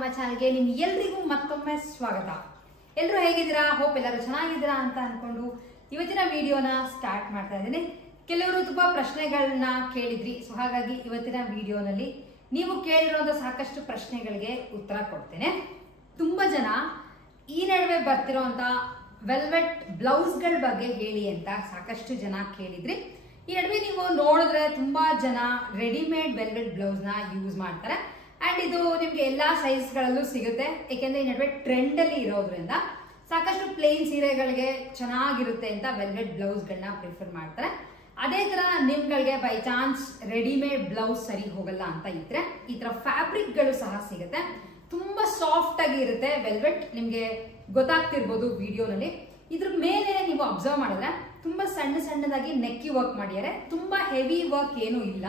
ನಿಮ್ಮ ಚಾನಲ್ಗೆ ನಿಮ್ಗೆಲ್ಲರಿಗೂ ಮತ್ತೊಮ್ಮೆ ಸ್ವಾಗತ. ಎಲ್ಲರೂ ಹೇಗಿದ್ದೀರಾ? ಹೋಪ್ ಎಲ್ಲರೂ ಚೆನ್ನಾಗಿದ್ದೀರಾ ಅಂತ ಅನ್ಕೊಂಡು ಇವತ್ತಿನ ವಿಡಿಯೋನ ಸ್ಟಾರ್ಟ್ ಮಾಡ್ತಾ ಇದ್ದೀನಿ. ಕೆಲವರು ತುಂಬಾ ಪ್ರಶ್ನೆಗಳನ್ನ ಕೇಳಿದ್ರಿ, ಸೊ ಹಾಗಾಗಿ ಇವತ್ತಿನ ವಿಡಿಯೋನಲ್ಲಿ ನೀವು ಕೇಳಿರುವಂತ ಸಾಕಷ್ಟು ಪ್ರಶ್ನೆಗಳಿಗೆ ಉತ್ತರ ಕೊಡ್ತೇನೆ. ತುಂಬಾ ಜನ ಈ ನಡುವೆ ಬರ್ತಿರೋಂತ ವೆಲ್ವೆಟ್ ಬ್ಲೌಸ್ಗಳ ಬಗ್ಗೆ ಹೇಳಿ ಅಂತ ಸಾಕಷ್ಟು ಜನ ಕೇಳಿದ್ರಿ. ಈ ನಡುವೆ ನೀವು ನೋಡಿದ್ರೆ ತುಂಬಾ ಜನ ರೆಡಿಮೇಡ್ ವೆಲ್ವೆಟ್ ಬ್ಲೌಸ್ ನ ಯೂಸ್ ಮಾಡ್ತಾರೆ ಅಂಡ್ ಇದು ನಿಮ್ಗೆ ಎಲ್ಲಾ ಸೈಜ್ ಗಳಲ್ಲೂ ಸಿಗುತ್ತೆ. ಯಾಕೆಂದ್ರೆ ಈ ನಡುವೆ ಟ್ರೆಂಡ್ ಅಲ್ಲಿ ಇರೋದ್ರಿಂದ ಸಾಕಷ್ಟು ಪ್ಲೇನ್ ಸೀರೆಗಳಿಗೆ ಚೆನ್ನಾಗಿರುತ್ತೆ ಅಂತ ವೆಲ್ವೆಟ್ ಬ್ಲೌಸ್ ಗಳನ್ನ ಪ್ರಿಫರ್ ಮಾಡ್ತಾರೆ. ಅದೇ ತರ ನಿಮ್ಗಳಿಗೆ ಬೈ ಚಾನ್ಸ್ ರೆಡಿಮೇಡ್ ಬ್ಲೌಸ್ ಸರಿ ಹೋಗಲ್ಲ ಅಂತ ಇದ್ರೆ ಈ ತರ ಫ್ಯಾಬ್ರಿಕ್ ಗಳು ಸಹ ಸಿಗುತ್ತೆ. ತುಂಬಾ ಸಾಫ್ಟ್ ಆಗಿ ಇರುತ್ತೆ ವೆಲ್ವೆಟ್, ನಿಮ್ಗೆ ಗೊತ್ತಾಗ್ತಿರ್ಬೋದು ವಿಡಿಯೋನಲ್ಲಿ. ಇದ್ರ ಮೇಲೆ ನೀವು ಅಬ್ಸರ್ವ್ ಮಾಡಿದ್ರೆ ತುಂಬಾ ಸಣ್ಣದಾಗಿ ನೆಕ್ಕಿ ವರ್ಕ್ ಮಾಡಿದ್ದಾರೆ. ತುಂಬಾ ಹೆವಿ ವರ್ಕ್ ಏನೂ ಇಲ್ಲ.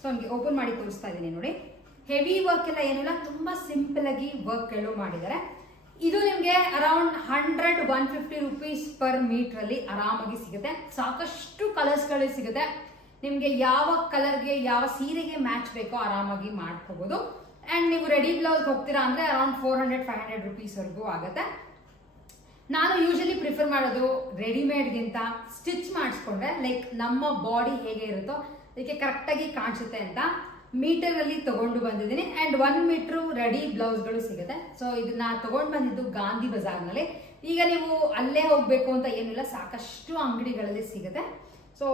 ಸೊ ನಮ್ಗೆ ಓಪನ್ ಮಾಡಿ ತೋರಿಸ್ತಾ ಇದ್ದೀನಿ ನೋಡಿ. ಹೆವಿ ವರ್ಕ್ ಎಲ್ಲ ಏನಿಲ್ಲ, ತುಂಬಾ ಸಿಂಪಲ್ ಆಗಿ ವರ್ಕ್ ಗಳು ಮಾಡಿದ್ದಾರೆ. ಇದು ನಿಮ್ಗೆ ಅರೌಂಡ್ 100-150 ರುಪೀಸ್ ಪರ್ ಮೀಟರ್ ಅಲ್ಲಿ ಆರಾಮಾಗಿ ಸಿಗುತ್ತೆ. ಸಾಕಷ್ಟು ಕಲರ್ಸ್ ಗಳು ಸಿಗುತ್ತೆ. ನಿಮ್ಗೆ ಯಾವ ಕಲರ್ಗೆ ಯಾವ ಸೀರೆಗೆ ಮ್ಯಾಚ್ ಬೇಕೋ ಆರಾಮಾಗಿ ಮಾಡ್ಕೋಬಹುದು. ಅಂಡ್ ನೀವು ರೆಡಿ ಬ್ಲೌಸ್ ಹೋಗ್ತೀರಾ ಅಂದ್ರೆ ಅರೌಂಡ್ 400-500 ರುಪೀಸ್ ವರೆಗೂ ಆಗುತ್ತೆ. ನಾನು ಯೂಶಲಿ ಪ್ರಿಫರ್ ಮಾಡೋದು ರೆಡಿಮೇಡ್ಗಿಂತ ಸ್ಟಿಚ್ ಮಾಡಿಸ್ಕೊಂಡ್ರೆ ಲೈಕ್ ನಮ್ಮ ಬಾಡಿ ಹೇಗೆ ಇರುತ್ತೋ ಅದಕ್ಕೆ ಕರೆಕ್ಟ್ ಆಗಿ ಕಾಣಿಸುತ್ತೆ ಅಂತ ಮೀಟರ್ ಅಲ್ಲಿ ತಗೊಂಡು ಬಂದಿದ್ದೀನಿ. ಅಂಡ್ 1 ಮೀಟರ್ ರೆಡಿ ಬ್ಲೌಸ್ ಗಳು ಸಿಗುತ್ತೆ. ಸೊ ಇದನ್ನ ತಗೊಂಡು ಬಂದಿದ್ದು ಗಾಂಧಿ ಬಜಾರ್ ನಲ್ಲಿ. ಈಗ ನೀವು ಅಲ್ಲೇ ಹೋಗ್ಬೇಕು ಅಂತ ಏನಿಲ್ಲ, ಸಾಕಷ್ಟು ಅಂಗಡಿಗಳಲ್ಲಿ ಸಿಗುತ್ತೆ. ಸೊ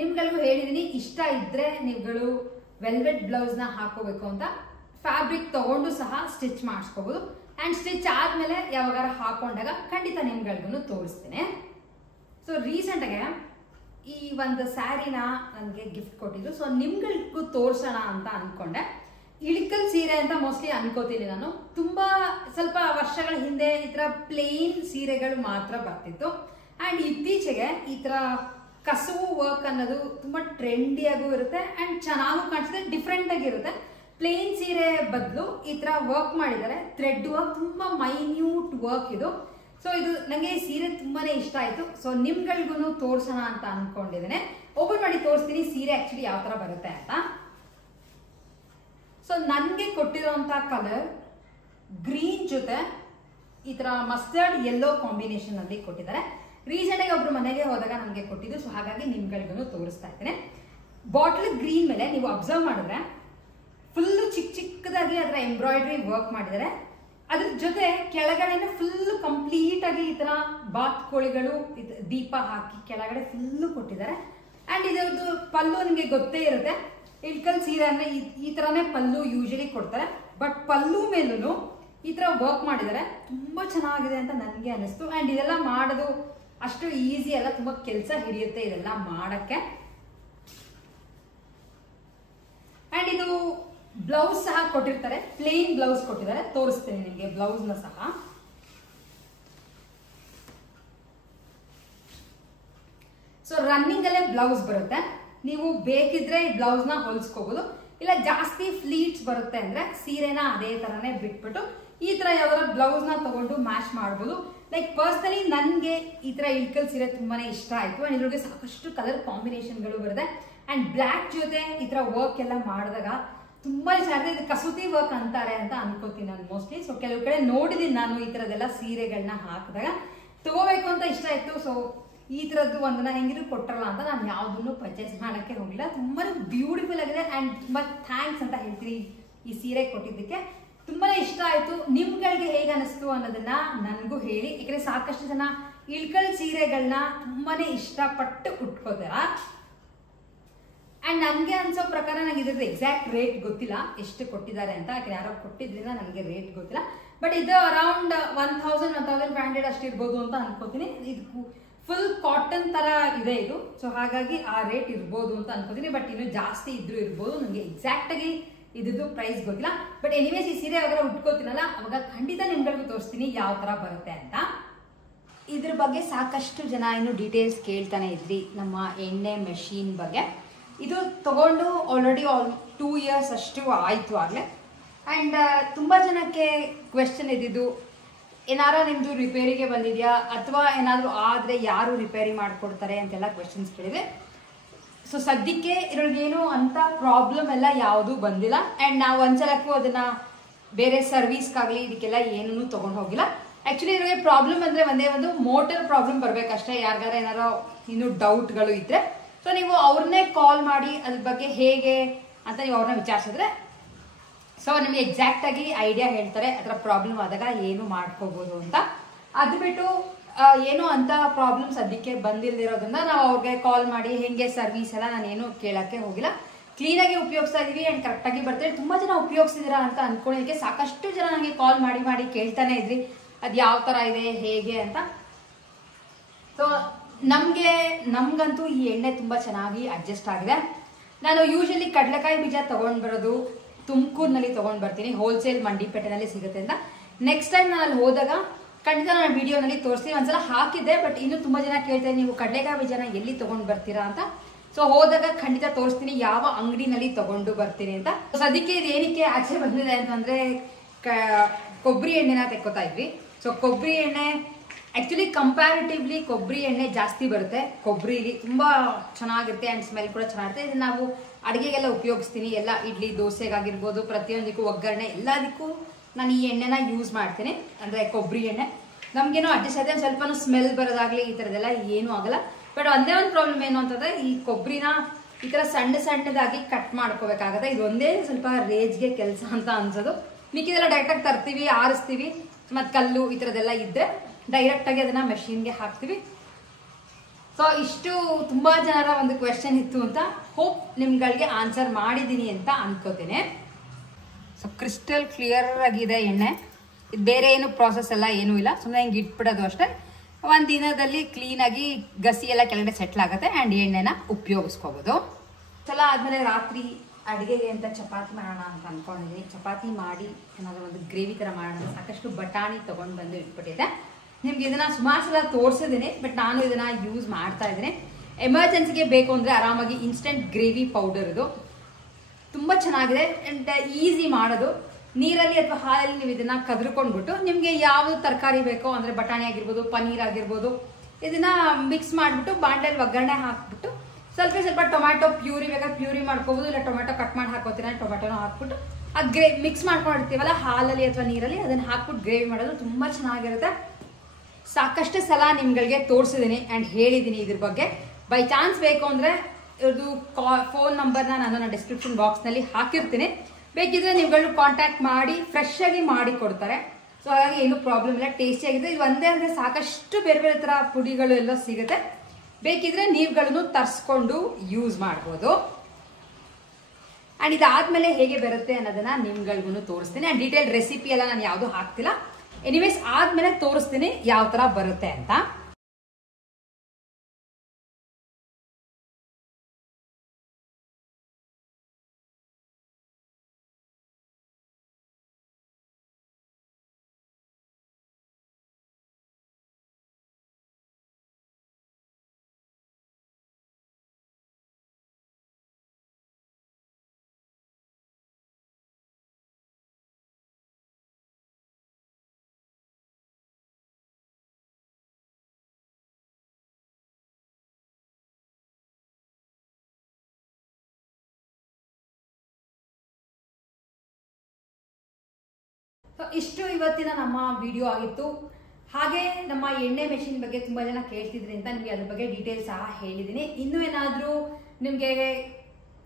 ನಿಮ್ಗಳಿಗೂ ಹೇಳಿದೀನಿ, ಇಷ್ಟ ಇದ್ರೆ ನೀವುಗಳು ವೆಲ್ವೆಟ್ ಬ್ಲೌಸ್ ನ ಹಾಕೋಬೇಕು ಅಂತ ಫ್ಯಾಬ್ರಿಕ್ ತಗೊಂಡು ಸಹ ಸ್ಟಿಚ್ ಮಾಡಿಸ್ಕೋಬಹುದು. ಅಂಡ್ ಸ್ಟಿಚ್ ಆದ್ಮೇಲೆ ಯಾವಾಗಾರ ಹಾಕೊಂಡಾಗ ಖಂಡಿತ ನಿಮ್ಗಳಿಗೂ ತೋರಿಸ್ತೇನೆ. ಸೊ ರೀಸೆಂಟ್ ಆಗಿ ಈ ಒಂದು ಸ್ಯಾರಿನ ನನಗೆ ಗಿಫ್ಟ್ ಕೊಟ್ಟಿದ್ರು. ಸೊ ನಿಮ್ಗಳಿಗೂ ತೋರ್ಸೋಣ ಅಂತ ಅನ್ಕೊಂಡೆ. ಇಳಿಕಲ್ ಸೀರೆ ಅಂತ ಮೋಸ್ಟ್ಲಿ ಅನ್ಕೋತೀನಿ ನಾನು. ತುಂಬಾ ಸ್ವಲ್ಪ ವರ್ಷಗಳ ಹಿಂದೆ ಈ ತರ ಪ್ಲೇನ್ ಸೀರೆಗಳು ಮಾತ್ರ ಬರ್ತಿತ್ತು. ಅಂಡ್ ಇತ್ತೀಚೆಗೆ ಈ ತರ ಕಸವು ವರ್ಕ್ ಅನ್ನೋದು ತುಂಬಾ ಟ್ರೆಂಡಿಯಾಗೂ ಇರುತ್ತೆ ಅಂಡ್ ಚೆನ್ನಾಗೂ ಕಾಣಿಸುತ್ತೆ, ಡಿಫ್ರೆಂಟ್ ಆಗಿರುತ್ತೆ. ಪ್ಲೇನ್ ಸೀರೆ ಬದಲು ಈ ತರ ವರ್ಕ್ ಮಾಡಿದ್ದಾರೆ, ಥ್ರೆಡ್ ವರ್ಕ್, ತುಂಬಾ ಮೈನ್ಯೂಟ್ ವರ್ಕ್ ಇದು. ಸೊ ಇದು ನಂಗೆ ಈ ಸೀರೆ ತುಂಬಾನೇ ಇಷ್ಟ ಆಯ್ತು. ಸೊ ನಿಮ್ಗಳಿಗೂ ತೋರ್ಸೋಣ ಅಂತ ಅನ್ಕೊಂಡಿದ್ದೇನೆ. ಓಪನ್ ಮಾಡಿ ತೋರಿಸ್ತೀನಿ ಸೀರೆ ಆಕ್ಚುಲಿ ಯಾವ ತರ ಬರುತ್ತೆ ಅಂತ. ಸೊ ನನ್ಗೆ ಕೊಟ್ಟಿರುವಂತ ಕಲರ್ ಗ್ರೀನ್ ಜೊತೆ ಈ ತರ ಮಸ್ಟರ್ಡ್ ಯೆಲ್ಲೋ ಕಾಂಬಿನೇಷನ್ ಅಲ್ಲಿ ಕೊಟ್ಟಿದ್ದಾರೆ. ರೀಸೆಂಟ್ ಆಗಿ ಒಬ್ರು ಮನೆಗೆ ಹೋದಾಗ ನನ್ಗೆ ಕೊಟ್ಟಿದ್ದು. ಸೊ ಹಾಗಾಗಿ ನಿಮ್ಗಳಿಗೂ ತೋರಿಸ್ತಾ ಇದ್ದೇನೆ. ಬಾಟಲ್ ಗ್ರೀನ್ ಮೇಲೆ ನೀವು ಅಬ್ಸರ್ವ್ ಮಾಡಿದ್ರೆ ಫುಲ್ ಚಿಕ್ಕದಾಗಿ ಅದರ ಎಂಬ್ರಾಯ್ಡ್ರಿ ವರ್ಕ್ ಮಾಡಿದ್ದಾರೆ. ಅದ್ರ ಜೊತೆ ಕೆಳಗಡೆ ಫುಲ್ ಕಂಪ್ಲೀಟ್ ಆಗಿ ಈ ತರ ಬಾತ್ ಕೋಳಿಗಳು ದೀಪ ಹಾಕಿ ಕೆಳಗಡೆ ಫುಲ್ ಕೊಟ್ಟಿದ್ದಾರೆ. ಅಂಡ್ ಇದರದ್ದು ಪಲ್ಲು ನಿಮಗೆ ಗೊತ್ತೇ ಇರುತ್ತೆ. ಇಳ್ಕಲ್ ಸೀರೆ ಅಂದ್ರೆ ಈ ತರನೇ ಪಲ್ಲು ಯೂಶಲಿ ಕೊಡ್ತಾರೆ. ಬಟ್ ಪಲ್ಲು ಮೇಲೂ ಈ ತರ ವರ್ಕ್ ಮಾಡಿದ್ದಾರೆ. ತುಂಬಾ ಚೆನ್ನಾಗಿದೆ ಅಂತ ನನ್ಗೆ ಅನಿಸ್ತು. ಅಂಡ್ ಇದೆಲ್ಲ ಮಾಡೋದು ಅಷ್ಟು ಈಸಿ ಅಲ್ಲ, ತುಂಬಾ ಕೆಲಸ ಹಿಡಿಯುತ್ತೆ ಇದೆಲ್ಲ ಮಾಡಕ್ಕೆ. ಅಂಡ್ ಇದು ಬ್ಲೌಸ್ ಸಹ ಕೊಟ್ಟಿರ್ತಾರೆ, ಪ್ಲೇನ್ ಬ್ಲೌಸ್ ಕೊಟ್ಟಿದ್ದಾರೆ. ತೋರಿಸ್ತೇನೆ ನಿಮಗೆ ಬ್ಲೌಸ್ ನ ಸಹ. ಸೊ ರನ್ನಿಂಗ್ ಅಲ್ಲೇ ಬ್ಲೌಸ್ ಬರುತ್ತೆ. ನೀವು ಬೇಕಿದ್ರೆ ಈ ಬ್ಲೌಸ್ ನ ಹೊಲಿಸ್ಕೋಬಹುದು. ಇಲ್ಲ ಜಾಸ್ತಿ ಫ್ಲೀಟ್ಸ್ ಬರುತ್ತೆ ಅಂದ್ರೆ ಸೀರೆನ ಅದೇ ತರನೇ ಬಿಟ್ಬಿಟ್ಟು ಈ ತರ ಯಾವ್ದಾರ ಬ್ಲೌಸ್ ನ ತಗೊಂಡು ಮ್ಯಾಚ್ ಮಾಡಬಹುದು. ಲೈಕ್ ಪರ್ಸನಲಿ ನನ್ಗೆ ಈ ತರ ಇಳ್ಕಲ್ ಸೀರೆ ತುಂಬಾನೇ ಇಷ್ಟ ಆಯ್ತು. ಅಂಡ್ ಇದ್ರೊಳಗೆ ಸಾಕಷ್ಟು ಕಲರ್ ಕಾಂಬಿನೇಷನ್ ಗಳು ಬರುತ್ತೆ. ಅಂಡ್ ಬ್ಲಾಕ್ ಜೊತೆ ಈ ತರ ವರ್ಕ್ ಎಲ್ಲ ಮಾಡಿದಾಗ ತುಂಬಾ ಚೆನ್ನಾಗಿದೆ. ಇದು ಕಸೂತಿ ವರ್ಕ್ ಅಂತಾರೆ ಅಂತ ಅನ್ಕೋತೀನಿ ನಾನು ಮೋಸ್ಟ್ಲಿ. ಸೊ ಕೆಲವು ಕಡೆ ನೋಡಿದೀನಿ ನಾನು ಈ ತರದೆಲ್ಲ ಸೀರೆಗಳನ್ನ ಹಾಕಿದಾಗ, ತಗೋಬೇಕು ಅಂತ ಇಷ್ಟ ಆಯ್ತು. ಸೊ ಈ ತರದ್ದು ಒಂದನ್ನ ಹೆಂಗಿದ್ರು ಕೊಟ್ಟರಲ್ಲ ಅಂತ ನಾನು ಯಾವ್ದನ್ನು ಪರ್ಚೇಸ್ ಮಾಡಕ್ಕೆ ಹೋಗಿಲ್ಲ. ತುಂಬಾ ಬ್ಯೂಟಿಫುಲ್ ಆಗಿದೆ ಅಂಡ್ ತುಂಬಾ ಥ್ಯಾಂಕ್ಸ್ ಅಂತ ಹೇಳ್ತೀನಿ ಈ ಸೀರೆ ಕೊಟ್ಟಿದ್ದಕ್ಕೆ. ತುಂಬಾನೇ ಇಷ್ಟ ಆಯ್ತು. ನಿಮ್ಗಳಿಗೆ ಹೇಗೆ ಅನಿಸ್ತು ಅನ್ನೋದನ್ನ ನನ್ಗೂ ಹೇಳಿ. ಯಾಕಂದ್ರೆ ಸಾಕಷ್ಟು ಜನ ಇಳ್ಕಲ್ ಸೀರೆಗಳನ್ನ ತುಂಬಾನೇ ಇಷ್ಟಪಟ್ಟು ಉಟ್ಕೋತಾರ. ಅಂಡ್ ನನ್ಗೆ ಅನ್ಸೋ ಪ್ರಕಾರ ನಂಗೆ ಇದ್ರದ್ದು ಎಕ್ಸಾಕ್ಟ್ ರೇಟ್ ಗೊತ್ತಿಲ್ಲ ಎಷ್ಟು ಕೊಟ್ಟಿದ್ದಾರೆ ಅಂತ. ಯಾಕಂದ್ರೆ ಯಾರೋ ಕೊಟ್ಟಿದ್ರಿಂದ ನನಗೆ ರೇಟ್ ಗೊತ್ತಿಲ್ಲ. ಬಟ್ ಇದು ಅರೌಂಡ್ 1000-1500 ಅಷ್ಟು ಇರ್ಬೋದು ಅಂತ ಅನ್ಕೋತೀನಿ. ಇದು ಫುಲ್ ಕಾಟನ್ ತರ ಇದೆ ಇದು. ಸೊ ಹಾಗಾಗಿ ಆ ರೇಟ್ ಇರ್ಬೋದು ಅಂತ ಅನ್ಕೋತೀನಿ. ಬಟ್ ಇನ್ನು ಜಾಸ್ತಿ ಇದ್ರೂ ಇರ್ಬೋದು, ನನಗೆ ಎಕ್ಸಾಕ್ಟ್ ಆಗಿ ಇದ್ದು ಪ್ರೈಸ್ ಗೊತ್ತಿಲ್ಲ. ಬಟ್ ಎನಿವೇಸ್ ಈ ಸೀರೆ ಯಾವಾಗ ಉಟ್ಕೋತೀನಲ್ಲ ಅವಾಗ ಖಂಡಿತ ನಿಮ್ಗಳಿಗೂ ತೋರಿಸ್ತೀನಿ ಯಾವ ತರ ಬರುತ್ತೆ ಅಂತ. ಇದ್ರ ಬಗ್ಗೆ ಸಾಕಷ್ಟು ಜನ ಇನ್ನು ಡೀಟೇಲ್ಸ್ ಕೇಳ್ತಾನೆ ಇದ್ರಿ ನಮ್ಮ ಎಣ್ಣೆ ಮೆಷಿನ್ ಬಗ್ಗೆ. ಇದು ತಗೊಂಡು ಆಲ್ರೆಡಿ 2 ಇಯರ್ಸ್ ಅಷ್ಟು ಆಯ್ತು ಆಗ್ಲೇ. ಅಂಡ್ ತುಂಬಾ ಜನಕ್ಕೆ ಕ್ವೆಶ್ಚನ್ ಇದ್ದಿದ್ದು, ಏನಾರ ನಿಮ್ದು ರಿಪೇರಿಗೆ ಬಂದಿದ್ಯಾ ಅಥವಾ ಏನಾದ್ರು ಆದ್ರೆ ಯಾರು ರಿಪೇರಿ ಮಾಡ್ಕೊಡ್ತಾರೆ ಅಂತೆಲ್ಲ ಕ್ವೆಶ್ಚನ್ಸ್ ಕೇಳಿದೆ. ಸೊ ಸದ್ಯಕ್ಕೆ ಇದ್ರೊಳಗೇನು ಅಂತ ಪ್ರಾಬ್ಲಮ್ ಎಲ್ಲ ಯಾವುದು ಬಂದಿಲ್ಲ. ಅಂಡ್ ನಾವು ಒಂದ್ಸಲಕ್ಕೂ ಅದನ್ನ ಬೇರೆ ಸರ್ವಿಸ್ಗಾಗಲಿ ಇದಕ್ಕೆಲ್ಲ ಏನೂ ತೊಗೊಂಡು ಹೋಗಿಲ್ಲ. ಆ್ಯಕ್ಚುಲಿ ಇವ್ರಿಗೆ ಪ್ರಾಬ್ಲಮ್ ಅಂದರೆ ಒಂದೇ ಒಂದು ಮೋಟರ್ ಪ್ರಾಬ್ಲಮ್ ಬರಬೇಕಷ್ಟೇ. ಯಾರಿಗಾರ ಏನಾರೋ ಇನ್ನೂ ಡೌಟ್ಗಳು ಇದ್ದರೆ ಸೊ ನೀವು ಅವ್ರನ್ನೇ ಕಾಲ್ ಮಾಡಿ ಅದ್ರ ಬಗ್ಗೆ ಹೇಗೆ ಅಂತ ನೀವು ಅವ್ರನ್ನ ವಿಚಾರಿಸಿದ್ರೆ ಸೊ ನಿಮಗೆ ಎಕ್ಸಾಕ್ಟಾಗಿ ಐಡಿಯಾ ಹೇಳ್ತಾರೆ ಅದರ ಪ್ರಾಬ್ಲಮ್ ಆದಾಗ ಏನು ಮಾಡ್ಕೋಬೋದು ಅಂತ. ಅದು ಬಿಟ್ಟು ಏನೋ ಅಂತ ಪ್ರಾಬ್ಲಮ್ ಸದ್ಯಕ್ಕೆ ಬಂದಿಲ್ದಿರೋದ್ರಿಂದ ನಾವು ಅವ್ರಿಗೆ ಕಾಲ್ ಮಾಡಿ ಹೆಂಗೆ ಸರ್ವಿಸ್ ಎಲ್ಲ ನಾನೇನು ಕೇಳೋಕ್ಕೆ ಹೋಗಿಲ್ಲ. ಕ್ಲೀನಾಗಿ ಉಪಯೋಗಿಸ್ತಾ ಇದೀವಿ ಆ್ಯಂಡ್ ಕರೆಕ್ಟಾಗಿ ಬರ್ತಾರೆ. ತುಂಬ ಜನ ಉಪಯೋಗಿಸಿದಿರಾ ಅಂತ ಅನ್ಕೊಳ್ಳೋದಕ್ಕೆ ಸಾಕಷ್ಟು ಜನ ನನಗೆ ಕಾಲ್ ಮಾಡಿ ಮಾಡಿ ಕೇಳ್ತಾನೆ ಇದ್ರಿ ಅದು ಯಾವ ಥರ ಇದೆ ಹೇಗೆ ಅಂತ. ಸೊ ನಮಗಂತೂ ಈ ಎಣ್ಣೆ ತುಂಬ ಚೆನ್ನಾಗಿ ಅಡ್ಜಸ್ಟ್ ಆಗಿದೆ. ನಾನು ಯೂಶಲಿ ಕಡಲೆಕಾಯಿ ಬೀಜ ತೊಗೊಂಡು ಬರೋದು ತುಮಕೂರಿನಲ್ಲಿ ತೊಗೊಂಡು ಬರ್ತೀನಿ, ಹೋಲ್ಸೇಲ್ ಮಂಡಿಪೇಟೆನಲ್ಲಿ ಸಿಗುತ್ತೆ ಅಂತ. ನೆಕ್ಸ್ಟ್ ಟೈಮ್ ನಾನು ಅಲ್ಲಿ ಹೋದಾಗ ಖಂಡಿತ ನಾನು ವಿಡಿಯೋನಲ್ಲಿ ತೋರಿಸ್ತೀನಿ. ಒಂದ್ಸಲ ಹಾಕಿದ್ದೆ ಬಟ್ ಇನ್ನೂ ತುಂಬ ಜನ ಕೇಳ್ತಾರೆ ನೀವು ಕಡಲೆಕಾಯಿ ಬೀಜನ ಎಲ್ಲಿ ತೊಗೊಂಡು ಬರ್ತೀರಾ ಅಂತ. ಸೊ ಹೋದಾಗ ಖಂಡಿತ ತೋರಿಸ್ತೀನಿ ಯಾವ ಅಂಗಡಿನಲ್ಲಿ ತಗೊಂಡು ಬರ್ತೀನಿ ಅಂತ. ಸದ್ಯಕ್ಕೆ ಇದು ಏನಕ್ಕೆ ಆಚೆ ಬಂದಿದೆ ಅಂತಂದರೆ ಕೊಬ್ಬರಿ ಎಣ್ಣೆನ ತೆಕ್ಕೋತಾ ಇದ್ವಿ. ಸೊ ಕೊಬ್ಬರಿ ಎಣ್ಣೆ ಆ್ಯಕ್ಚುಲಿ ಕಂಪ್ಯಾರಿಟಿವ್ಲಿ ಕೊಬ್ಬರಿ ಎಣ್ಣೆ ಜಾಸ್ತಿ ಬರುತ್ತೆ. ಕೊಬ್ಬರಿ ತುಂಬ ಚೆನ್ನಾಗಿರುತ್ತೆ ಆ್ಯಂಡ್ ಸ್ಮೆಲ್ ಕೂಡ ಚೆನ್ನಾಗಿರುತ್ತೆ. ಇದನ್ನು ನಾವು ಅಡುಗೆಗೆಲ್ಲ ಉಪಯೋಗಿಸ್ತೀನಿ. ಎಲ್ಲ ಇಡ್ಲಿ ದೋಸೆಗಾಗಿರ್ಬೋದು ಪ್ರತಿಯೊಂದಕ್ಕೂ ಒಗ್ಗರಣೆ ಎಲ್ಲದಕ್ಕೂ ನಾನು ಈ ಎಣ್ಣೆನ ಯೂಸ್ ಮಾಡ್ತೀನಿ. ಅಂದರೆ ಕೊಬ್ಬರಿ ಎಣ್ಣೆ ನಮಗೇನೋ ಅಡ್ಜಸ್ಟ್ ಆಗಿದೆ. ಸ್ವಲ್ಪ ಸ್ಮೆಲ್ ಬರೋದಾಗಲಿ ಈ ಥರದ್ದೆಲ್ಲ ಏನೂ ಆಗಲ್ಲ. ಬಟ್ ಒಂದೇ ಒಂದು ಪ್ರಾಬ್ಲಮ್ ಏನು ಅಂತಂದರೆ ಈ ಕೊಬ್ಬರಿನ ಈ ಥರ ಸಣ್ಣದಾಗಿ ಕಟ್ ಮಾಡ್ಕೋಬೇಕಾಗತ್ತೆ. ಇದೊಂದೇ ಸ್ವಲ್ಪ ರೇಜ್ಗೆ ಕೆಲಸ ಅಂತ ಅನ್ಸೋದು. ಮಿಕ್ಕಿದೆಲ್ಲ ಡೈರೆಕ್ಟಾಗಿ ತರ್ತೀವಿ, ಆರಿಸ್ತೀವಿ, ಮತ್ತು ಕಲ್ಲು ಈ ಥರದ್ದೆಲ್ಲ ಇದ್ದರೆ ಡೈರೆಕ್ಟಾಗಿ ಅದನ್ನು ಮೆಷಿನ್ಗೆ ಹಾಕ್ತೀವಿ. ಸೊ ಇಷ್ಟು ತುಂಬ ಜನರ ಒಂದು ಕ್ವೆಶನ್ ಇತ್ತು ಅಂತ ಹೋಪ್ ನಿಮ್ಗಳಿಗೆ ಆನ್ಸರ್ ಮಾಡಿದ್ದೀನಿ ಅಂತ ಅನ್ಕೋತೀನಿ. ಸೊ ಕ್ರಿಸ್ಟಲ್ ಕ್ಲಿಯರ್ ಆಗಿದೆ ಎಣ್ಣೆ. ಇದು ಬೇರೆ ಏನು ಪ್ರಾಸೆಸ್ ಎಲ್ಲ ಏನೂ ಇಲ್ಲ, ಸುಮ್ಮನೆ ಹಿಂಗೆ ಇಟ್ಬಿಡೋದು ಅಷ್ಟೇ. ಒಂದು ದಿನದಲ್ಲಿ ಕ್ಲೀನಾಗಿ ಗಸಿ ಎಲ್ಲ ಕೆಳಗಡೆ ಸೆಟ್ಲ್ ಆಗುತ್ತೆ ಆ್ಯಂಡ್ ಎಣ್ಣೆನ ಉಪಯೋಗಿಸ್ಕೋಬೋದು. ಸಲ ಆದಮೇಲೆ ರಾತ್ರಿ ಅಡುಗೆಗೆ ಅಂತ ಚಪಾತಿ ಮಾಡೋಣ ಅಂತ ಅಂದ್ಕೊಂಡಿದ್ದೀನಿ. ಚಪಾತಿ ಮಾಡಿ ಏನಾದರೂ ಒಂದು ಗ್ರೇವಿ ಥರ ಮಾಡೋಣ. ಸಾಕಷ್ಟು ಬಟಾಣಿ ತೊಗೊಂಡು ಬಂದು ಇಟ್ಬಿಟ್ಟಿದ್ದೆ. ನಿಮ್ಗೆ ಇದನ್ನು ಸುಮಾರು ಸಲ ತೋರಿಸಿದ್ದೀನಿ ಬಟ್ ನಾನು ಇದನ್ನು ಯೂಸ್ ಮಾಡ್ತಾ ಇದ್ದೀನಿ. ಎಮರ್ಜೆನ್ಸಿಗೆ ಬೇಕು ಅಂದರೆ ಆರಾಮಾಗಿ ಇನ್ಸ್ಟೆಂಟ್ ಗ್ರೇವಿ ಪೌಡರ್ ಇದು ತುಂಬ ಚೆನ್ನಾಗಿದೆ ಆ್ಯಂಡ್ ಈಸಿ ಮಾಡೋದು. ನೀರಲ್ಲಿ ಅಥವಾ ಹಾಲಲ್ಲಿ ನೀವು ಇದನ್ನು ಕದ್ರುಕೊಂಡ್ಬಿಟ್ಟು ನಿಮಗೆ ಯಾವುದು ತರಕಾರಿ ಬೇಕೋ ಅಂದರೆ ಬಟಾಣಿ ಆಗಿರ್ಬೋದು, ಪನ್ನೀರ್ ಆಗಿರ್ಬೋದು, ಇದನ್ನು ಮಿಕ್ಸ್ ಮಾಡಿಬಿಟ್ಟು ಬಾಂಡಲ್ಲಿ ಒಗ್ಗರಣೆ ಹಾಕ್ಬಿಟ್ಟು ಸ್ವಲ್ಪ ಟೊಮ್ಯಾಟೊ ಪ್ಯೂರಿ ಬೇಕಾದ್ರೆ ಪ್ಯೂರಿ ಮಾಡ್ಕೋಬೋದು. ಇಲ್ಲ ಟೊಮ್ಯಾಟೊ ಕಟ್ ಮಾಡಿ ಹಾಕೋತೀರ ಟೊಮ್ಯಾಟೊನ ಹಾಕ್ಬಿಟ್ಟು ಅದು ಮಿಕ್ಸ್ ಮಾಡ್ಕೊಂಡಿರ್ತೀವಲ್ಲ ಹಾಲಲ್ಲಿ ಅಥವಾ ನೀರಲ್ಲಿ ಅದನ್ನು ಹಾಕ್ಬಿಟ್ಟು ಗ್ರೇವಿ ಮಾಡೋದು ತುಂಬ ಚೆನ್ನಾಗಿರುತ್ತೆ. ಸಾಕಷ್ಟು ಸಲ ನಿಮ್ಗಳಿಗೆ ತೋರಿಸಿದ್ದೀನಿ ಆ್ಯಂಡ್ ಹೇಳಿದ್ದೀನಿ ಇದ್ರ ಬಗ್ಗೆ. ಬೈ ಚಾನ್ಸ್ ಬೇಕು ಅಂದರೆ ಇವ್ರದ್ದು ಫೋನ್ ನಂಬರ್ನ ನಾನು ಡಿಸ್ಕ್ರಿಪ್ಷನ್ ಬಾಕ್ಸ್ನಲ್ಲಿ ಹಾಕಿರ್ತೀನಿ. ಬೇಕಿದ್ರೆ ನೀವುಗಳು ಕಾಂಟ್ಯಾಕ್ಟ್ ಮಾಡಿ ಫ್ರೆಶ್ ಆಗಿ ಮಾಡಿ ಕೊಡ್ತಾರೆ. ಸೊ ಹಾಗಾಗಿ ಏನು ಪ್ರಾಬ್ಲಮ್ ಇಲ್ಲ, ಟೇಸ್ಟಿಯಾಗಿದೆ. ಇದು ಒಂದೇ ಅಂದರೆ ಸಾಕಷ್ಟು ಬೇರೆ ಬೇರೆ ಥರ ಪುಡಿಗಳು ಎಲ್ಲ ಸಿಗುತ್ತೆ. ಬೇಕಿದ್ರೆ ನೀವುಗಳನ್ನು ತರಿಸ್ಕೊಂಡು ಯೂಸ್ ಮಾಡ್ಬೋದು. ಆ್ಯಂಡ್ ಇದಾದ್ಮೇಲೆ ಹೇಗೆ ಬರುತ್ತೆ ಅನ್ನೋದನ್ನ ನಿಮ್ಗಳಿಗೂ ತೋರಿಸ್ತೀನಿ. ಆ್ಯಂಡ್ ಡೀಟೇಲ್ ರೆಸಿಪಿ ಎಲ್ಲ ನಾನು ಯಾವುದೂ ಹಾಕ್ತಿಲ್ಲ. ಎನಿವೇಸ್ ಆದ್ಮೇಲೆ ತೋರಿಸ್ತೀನಿ ಯಾವ ಥರ ಬರುತ್ತೆ ಅಂತ. ಇಷ್ಟು ಇವತ್ತಿನ ನಮ್ಮ ವಿಡಿಯೋ ಆಗಿತ್ತು. ಹಾಗೆ ನಮ್ಮ ಎಣ್ಣೆ ಮೆಷಿನ್ ಬಗ್ಗೆ ತುಂಬಾ ಜನ ಕೇಳ್ತಿದ್ರಿ ಅಂತ ನಿಮಗೆ ಅದ್ರ ಬಗ್ಗೆ ಡೀಟೇಲ್ಸ್ ಸಹ ಹೇಳಿದ್ದೀನಿ. ಇನ್ನೂ ಏನಾದರೂ ನಿಮಗೆ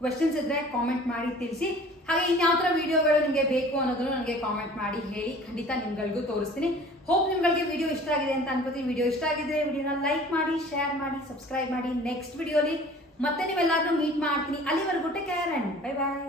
ಕ್ವೆಶನ್ಸ್ ಇದ್ರೆ ಕಾಮೆಂಟ್ ಮಾಡಿ ತಿಳಿಸಿ. ಹಾಗೆ ಇನ್ಯಾವ ಥರ ವಿಡಿಯೋಗಳು ನಿಮಗೆ ಬೇಕು ಅನ್ನೋದನ್ನು ನನಗೆ ಕಾಮೆಂಟ್ ಮಾಡಿ ಹೇಳಿ. ಖಂಡಿತ ನಿಮ್ಗಳಿಗೂ ತೋರಿಸ್ತೀನಿ. ಹೋಪ್ ನಿಮ್ಗಳಿಗೆ ವಿಡಿಯೋ ಇಷ್ಟ ಆಗಿದೆ ಅಂತ ಅನ್ಕೋತೀನಿ. ವಿಡಿಯೋ ಇಷ್ಟ ಆಗಿದ್ರೆ ವಿಡಿಯೋನ ಲೈಕ್ ಮಾಡಿ, ಶೇರ್ ಮಾಡಿ, ಸಬ್ಸ್ಕ್ರೈಬ್ ಮಾಡಿ. ನೆಕ್ಸ್ಟ್ ವಿಡಿಯೋಲಿ ಮತ್ತೆ ನೀವೆಲ್ಲರೂ ಮೀಟ್ ಮಾಡ್ತೀನಿ. ಅಲ್ಲಿವರೆಗೂ take care and bye bye.